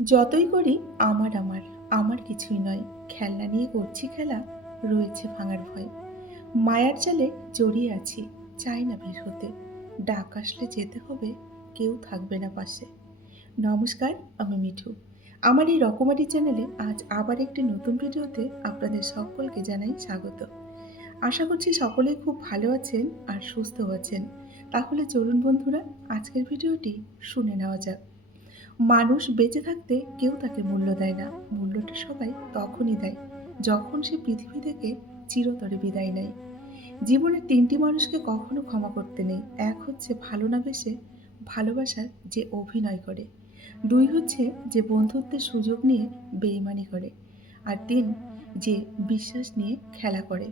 যতই করি আমার আমার, আমার কিছুই নয়। খেলনা নিয়ে করছি খেলা, রয়েছে ভাঙার ভয়। মায়ার জালে জড়িয়ে আছি, চাই না বের হতে। ডাক আসলে যেতে হবে, কেউ থাকবে না পাশে। নমস্কার, আমি মিঠু। আমার এই রকমারি চ্যানেলে আজ আবার একটি নতুন ভিডিওতে আপনাদের সকলকে জানাই স্বাগত। আশা করছি সকলেই খুব ভালো আছেন আর সুস্থ আছেন। তাহলে চলুন বন্ধুরা, আজকের ভিডিওটি শুনে নেওয়া যাক। মানুষ বেঁচে থাকতে কেউ তাকে মূল্য দেয় না। মূল্যটা সবাই তখনই দেয় যখন সে পৃথিবী থেকে চিরতরে বিদায় নেয়। জীবনের তিনটি মানুষকে কখনো ক্ষমা করতে নেই। এক হচ্ছে ভালো না বেসে ভালোবাসার যে অভিনয় করে, দুই হচ্ছে যে বন্ধুত্বের সুযোগ নিয়ে বেইমানি করে, আর তিন যে বিশ্বাস নিয়ে খেলা করে।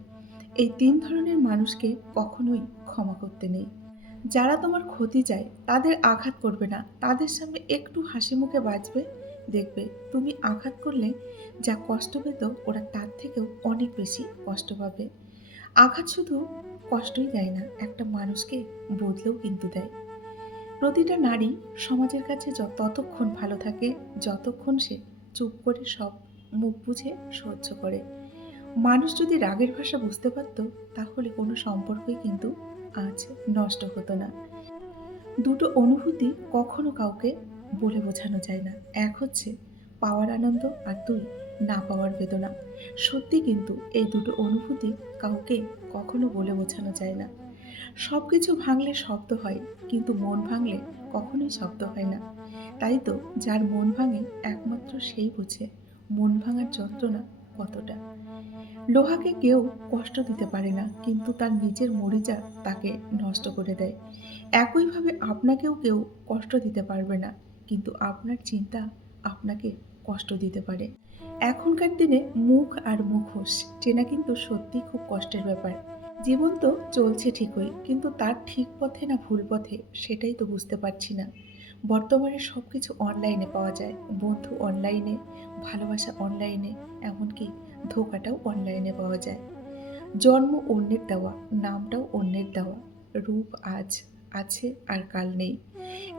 এই তিন ধরনের মানুষকে কখনোই ক্ষমা করতে নেই। যারা তোমার ক্ষতি চায় তাদের আঘাত করবে না, তাদের সামনে একটু হাসি মুখে বাঁচবে। দেখবে তুমি আঘাত করলে যা কষ্ট পেত ওরা তার থেকেও অনেক বেশি কষ্ট পাবে। আঘাত শুধু কষ্টই দেয় না, একটা মানুষকে বদলেও কিন্তু দেয়। প্রতিটা নারী সমাজের কাছে ততক্ষণ ভালো থাকে যতক্ষণ সে চুপ করে সব মুখ বুঝে সহ্য করে। মানুষ যদি রাগের ভাষা বুঝতে পারত, তাহলে কোনো সম্পর্কই কিন্তু আজ নষ্ট হতো না। দুটো অনুভূতি কখনো কাউকে বলে বোঝানো যায় না। এক হচ্ছে পাওয়ার আনন্দ, আর দুই না পাওয়ার বেদনা। সত্যি কিন্তু এই দুটো অনুভূতি কাউকে কখনো বলে বোঝানো যায় না। সবকিছু ভাঙলে শব্দ হয়, কিন্তু মন ভাঙলে কখনোই শব্দ হয় না। তাই তো যার মন ভাঙে একমাত্র সেই বোঝে মন ভাঙার যন্ত্রণা কতটা। লোহাকে কেউ কষ্ট দিতে পারে না, কিন্তু তার নিজের মরিচা তাকে নষ্ট করে দেয়। একইভাবে আপনাকেও কেউ কষ্ট দিতে পারবে না, কিন্তু আপনার চিন্তা আপনাকে কষ্ট দিতে পারে। এখনকার দিনে মুখ আর মুখোশ চেনা কিন্তু সত্যিই খুব কষ্টের ব্যাপার। জীবন তো চলছে ঠিকই, কিন্তু তার ঠিক পথে না ভুল পথে সেটাই তো বুঝতে পারছি না। বর্তমানে সবকিছু অনলাইনে পাওয়া যায়। বন্ধু অনলাইনে, ভালোবাসা অনলাইনে, এমনকি ধোঁকাটাও অনলাইনে পাওয়া যায়। জন্ম অন্যের দেওয়া, নামটাও অন্যের দেওয়া। রূপ আজ আছে আর কাল নেই।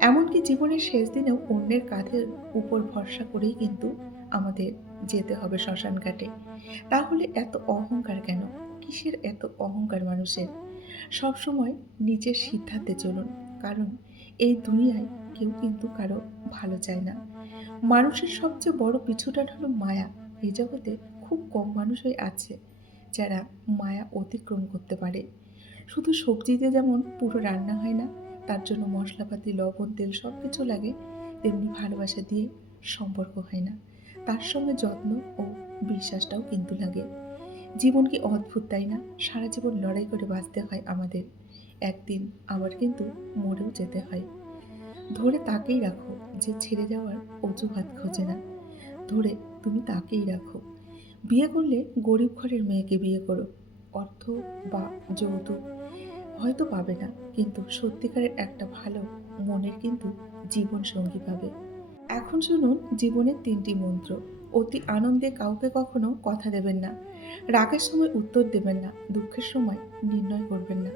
এমনকি জীবনের শেষ দিনেও অন্যের কাঁধের উপর ভরসা করেই কিন্তু আমাদের যেতে হবে শ্মশান ঘাটে। তাহলে এত অহংকার কেন? কিসের এত অহংকার মানুষের? সবসময় নিজের সিদ্ধান্তে চলুন, কারণ এই দুনিয়ায় কেউ কিন্তু কারো ভালো চায় না। মানুষের সবচেয়ে বড় পিছুটান হলো মায়া। এই জগতে খুব কম মানুষই আছে যারা মায়া অতিক্রম করতে পারে। শুধু সবজিতে যেমন পুরো রান্না হয় না, তার জন্য মশলাপাতি, লবণ, তেল সব কিছু লাগে, তেমনি ভালোবাসা দিয়ে সম্পর্ক হয় না। তার সঙ্গে যত্ন ও বিশ্বাসটাও কিন্তু লাগে। জীবন কি অদ্ভুত, তাই না? সারা জীবন লড়াই করে বাঁচতে হয় আমাদের। একদিন আবার কিন্তু মরেও যেতে হয়। ধরে তাকেই রাখো যে ছেড়ে যাওয়ার অজুহাত খোঁজে না। ধরে তুমি তাকেই রাখো। বিয়ে করলে গরিব ঘরের মেয়েকে বিয়ে করো। অর্থ বা যৌতুক হয়তো পাবে না, কিন্তু সত্যিকারের একটা ভালো মনের কিন্তু জীবন সঙ্গী পাবে। এখন শুনুন জীবনের তিনটি মন্ত্র। অতি আনন্দে কাউকে কখনো কথা দেবেন না। রাগের সময় উত্তর দেবেন না। দুঃখের সময় নির্ণয় করবেন না।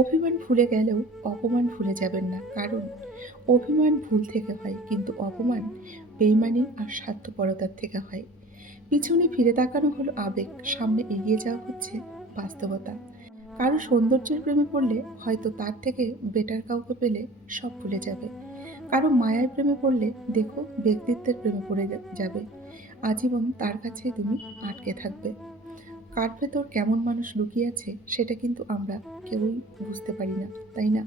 অভিমান ভুলে গেলেও অপমান ভুলে যাবেন না, কারণ অভিমান ভুল থেকে হয়, কিন্তু অপমান বেইমানি আর স্বার্থপরতার থেকে হয়। পিছনে ফিরে তাকানো হলো আবেগ, সামনে এগিয়ে যাওয়া হচ্ছে বাস্তবতা। কারো সৌন্দর্যের প্রেমে পড়লে হয়তো তার থেকে বেটার কাউকে পেলে সব ভুলে যাবে। কারো মায়ার প্রেমে পড়লে দেখো ব্যক্তিত্বের প্রেমে পড়ে যাবে। আজীবন তার কাছেই তুমি আটকে থাকবে। কার ভেতর কেমন মানুষ লুকিয়ে আছে সেটা কিন্তু আমরা কেউই বুঝতে পারি না, তাই না?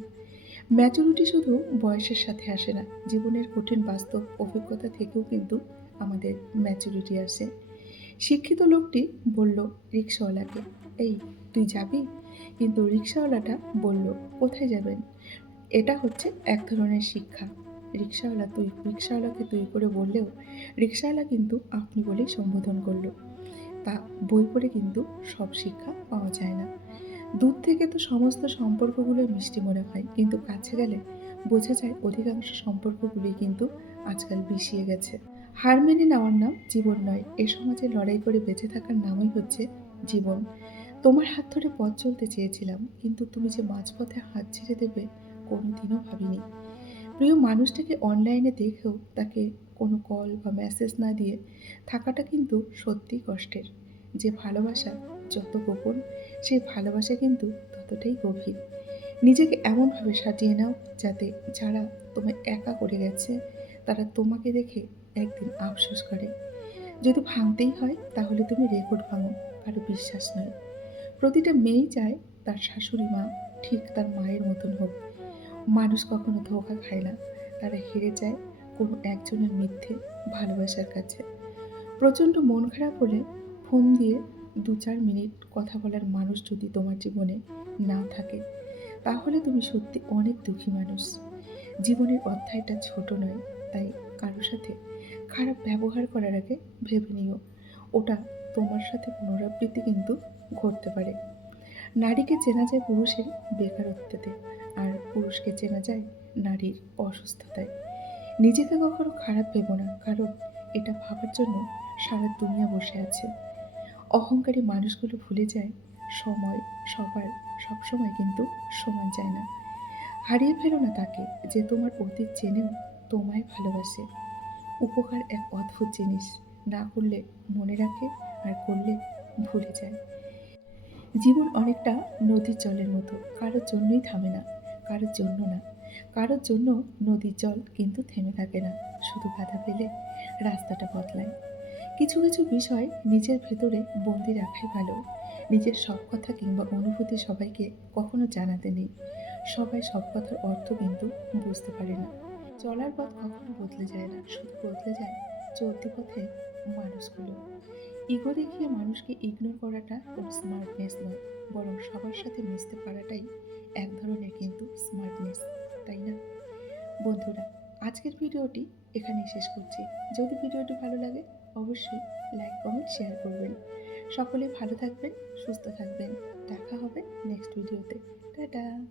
ম্যাচুরিটি শুধু বয়সের সাথে আসে না, জীবনের কঠিন বাস্তব অভিজ্ঞতা থেকেও কিন্তু আমাদের ম্যাচুরিটি আসে। শিক্ষিত লোকটি বলল রিক্সাওয়ালাকে, এই তুই যাবি? কিন্তু রিক্সাওয়ালাটা বলল, কোথায় যাবেন? এটা হচ্ছে এক ধরনের শিক্ষা। রিক্সাওয়ালাকে তুই করে বললেও রিক্সাওয়ালা কিন্তু আপনি বলেই সম্বোধন করলো। তা বই পড়ে কিন্তু সব শিক্ষা পাওয়া যায় না। দূর থেকে তো সমস্ত সম্পর্কগুলোই মিষ্টি মনে হয়, কিন্তু কাছে গেলে বোঝা যায় অধিকাংশ সম্পর্কগুলোই কিন্তু আজকাল বিষিয়ে গেছে। হার মেনে নেওয়ার নাম জীবন নয়, এ সমাজে লড়াই করে বেঁচে থাকার নামই হচ্ছে জীবন। তোমার হাত ধরে পথ চলতে চেয়েছিলাম, কিন্তু তুমি যে মাঝপথে হাত ছেড়ে দেবে কোনোদিনও ভাবিনি। প্রিয় মানুষটাকে অনলাইনে দেখেও তাকে কোনো কল বা মেসেজ না দিয়ে থাকাটা কিন্তু সত্যিই কষ্টের। যে ভালোবাসা যত গোপন, সেই ভালোবাসা কিন্তু ততটাই গভীর। নিজেকে এমনভাবে সাজিয়ে নাও যাতে যারা তোমায় একা করে গেছে, তারা তোমাকে দেখে একদিন আফসোস করে। যদি ভাঙতেই হয় তাহলে তুমি রেকর্ড ভাঙো, কারো বিশ্বাস নয়। প্রতিটা মেয়েই চায় তার শাশুড়ি মা ঠিক তার মায়ের মতন হোক। মানুষ কখনো ধোঁকা খায় না, তারা হেরে যায় কোনো একজনের মিথ্যে ভালোবাসার কাছে। প্রচণ্ড মন খারাপ হলে ফোন দিয়ে ২-৪ মিনিট কথা বলার মানুষ যদি তোমার জীবনে না থাকে, তাহলে তুমি সত্যি অনেক দুঃখী মানুষ। জীবনের অধ্যায়টা ছোট নয়, তাই কারো সাথে খারাপ ব্যবহার করার আগে ভেবে নিও। ওটা তোমার সাথে পুনরাবৃত্তি কিন্তু ঘটতে পারে। নারীকে চেনা যায় পুরুষের বেকারত্বতে, আর পুরুষকে চেনা যায় নারীর অসুস্থতায়। নিজেকে কখনো খারাপ ভেবো না, কারণ এটা ভাবার জন্য সারা দুনিয়া বসে আছে। অহংকারী মানুষগুলো ভুলে যায় সময় সবার সবসময় কিন্তু সমান যায় না। হারিয়ে ফেলো না তাকে যে তোমার অতীত জেনেও তোমায় ভালোবাসে। উপকার এক অদ্ভুত জিনিস, না করলে মনে রাখে, আর করলে ভুলে যায়। জীবন অনেকটা নদীর জলের মতো, কারোর জন্যই থামে না, কারোর জন্য না। কারোর জন্য নদীর জল কিন্তু থেমে থাকে না, শুধু বাধা পেলে রাস্তাটা বদলায়। কিছু কিছু বিষয় নিজের ভেতরে বন্দি রাখাই ভালো। নিজের সব কথা কিংবা অনুভূতি সবাইকে কখনো জানাতে নেই। সবাই সব কথার অর্থ কিন্তু বুঝতে পারে না। চলার পথ কখনো বদলে যায় না, শুধু বদলে যায় চলতি পথে মানুষগুলো। ইগো দেখিয়ে মানুষকে ইগনোর করাটা কোনো স্মার্টনেস নয়, বরং সবার সাথে মিশতে পারাটাই এক ধরনের কিন্তু স্মার্টনেস, তাই না? বন্ধুরা, আজকের ভিডিওটি এখানেই শেষ করছি। যদি ভিডিওটি ভালো লাগে অবশ্যই লাইক, কমেন্ট, শেয়ার করবেন। সকলে ভালো থাকবেন, সুস্থ থাকবেন। দেখা হবে নেক্সট ভিডিওতে। টাটা।